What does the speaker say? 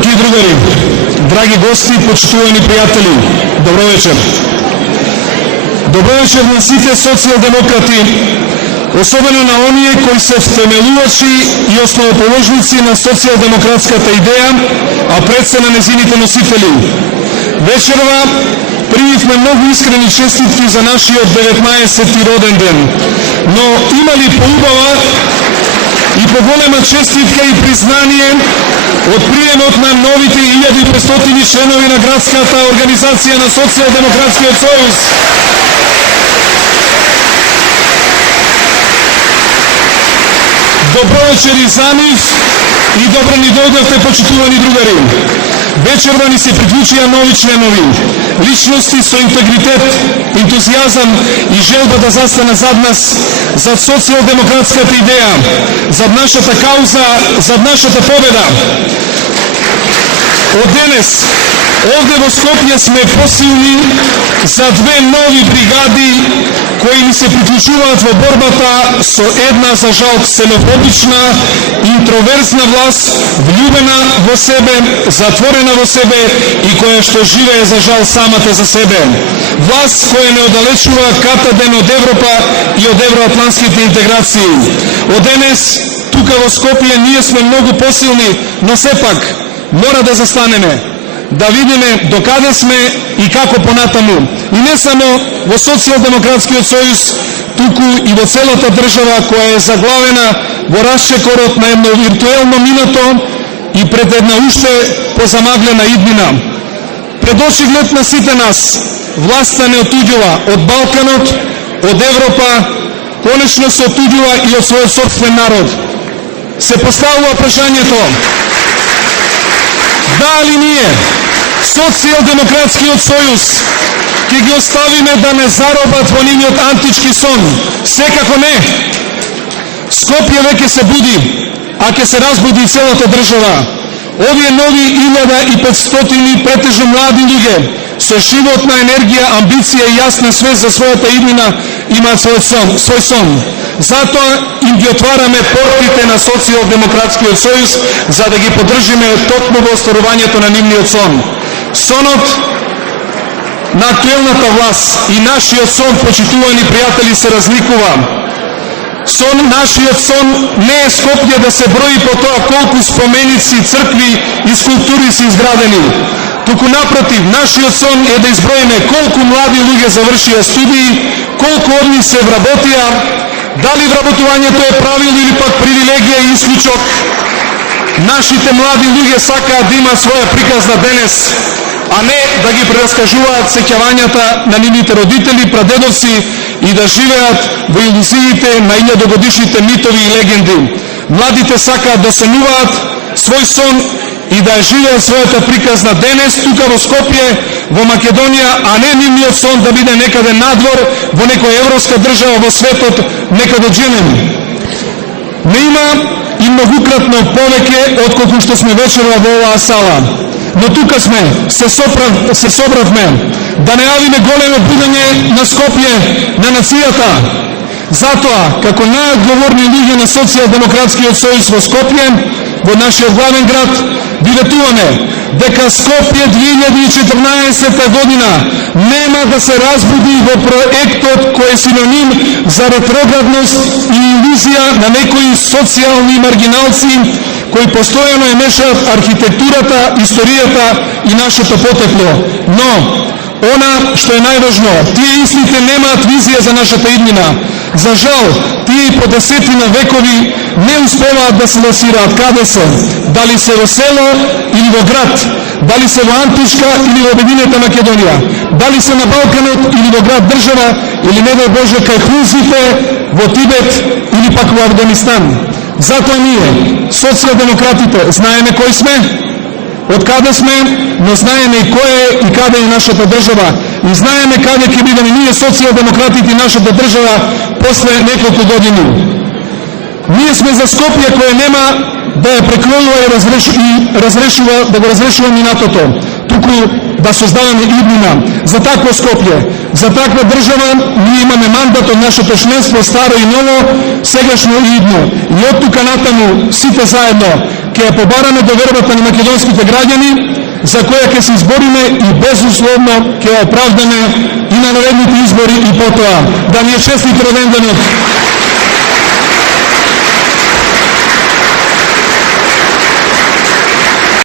другарки и другари, драги гости, почитувани пријатели, добро вечер. Добро вечер на сите социјалдемократи, особено на оние кои се втемелувачи и основоположници на социјалдемократската идеја, а пред се на незините носители. Вечерва примивме многу искрени честитки за нашиот 19-ти роден ден, но има ли поубава и поголема честитка и признание од приемот на новите 1500 членови на градската организација на Социјалдемократскиот сојуз? Добро вечер и за нив и добро ни дојдовте, почитувани другари. Вечерва ни се приклучија нови членови, личности со интегритет, ентузијазам и желба да застана зад нас, зад социјалдемократската идеја, зад нашата кауза, зад нашата победа. Од денес, овде во Скопје сме посилни за две нови бригади кои ни се приклучуваат во борбата со една, за жал, ксенофобична, интроверзна власт, влюбена во себе, затворена во себе и која што живее, за жал, самата за себе. Власт која не оддалечува катаден од Европа и од евроатлантските интеграции. Од денес, тука во Скопје, ние сме многу посилни, но сепак, мора да застанеме, да видиме докаде сме и како понатаму. И не само во Социјалдемократскиот сојуз, туку и во целата држава која е заглавена во расчекорот на едно виртуелно минато и пред една уште позамаглена иднина. Пред очиглед на сите нас, власта не отуѓува од Балканот, од Европа, конечно се отуѓува и од својот собствен народ. Се поставува прашањето: дали ние, Социјалдемократскиот сојуз, ќе ги оставиме да не заробат во нивниот антички сон? Секако не. Скопје веќе се буди, а ќе се разбуди целата држава. Овие нови 1500 претежно млади луѓе со животна енергија, амбиција и јасна свест за својата иднина имаат свој сон. Затоа им ги отвараме портите на Социјалдемократскиот сојуз за да ги поддржиме токму во остварувањето на нивниот сон. Сонот на актуелната власт и нашиот сон, почитувани пријатели, се разликува. Нашиот сон не е Скопје да се брои по тоа колку споменици, цркви и скулптури се изградени. Туку напротив, нашиот сон е да изброиме колку млади луѓе завршија студии, колку од нив се вработија, дали вработувањето е правило или пак привилегија и исклучок. Нашите млади луѓе сакаат да имаат своја приказна денес, а не да ги прераскажуваат сеќавањата на нивните родители, прадедовци и да живеат во илузиите на 1000-годишните митови и легенди. Младите сакаат да сонуваат свој сон и да живеат својата приказна денес тука во Скопје, во Македонија, а не нивниот сон да биде некаде надвор во некоја европска држава во светот, некаде дженен. Не има и многукратно повеќе отколку што сме вечерва во оваа сала. Но тука сме, се собравме да најавиме големо будење на Скопје, на нацијата. Затоа, како најодговорни луѓе на Социјалдемократскиот сојуз во Скопје, во нашиот главен град, ви ветуваме дека Скопје 2014 година нема да се разбуди во проектот кој е синоним за ретроградност и илузија на некои социјални маргиналци кои постојано ја мешаат архитектурата, историјата и нашето потекло. Но, она што е најважно, тие истите немаат визија за нашата иднина. За жал, тие и по десетина векови не успеваат да се ласираат каде се, дали се во село или во град, дали се во античка или во обединета Македонија, дали се на Балканот или во град држава, или не дај Боже кај хунзите во Тибет или пак во Афганистан. Затоа ние, социјалдемократите, знаеме кои сме, од каде сме, но знаеме и кој е и каде е нашата држава. И знаеме каде ќе бидеме ние, социјалдемократите, и нашата држава после неколку години. Ние сме за Скопје кој нема да ја прекројува и да го разрешува минатото, туку да создаваме иднина. За такво Скопје, за таква држава ние имаме мандат од нашето членство, старо и ново, сегашно и идно. И од тука натаму, сите заедно, ќе ја побараме довербата на македонските граѓани, за која ќе се избориме и безусловно ќе ја оправдаме и на наредните избори и потоа. Да ни е честит роденденот!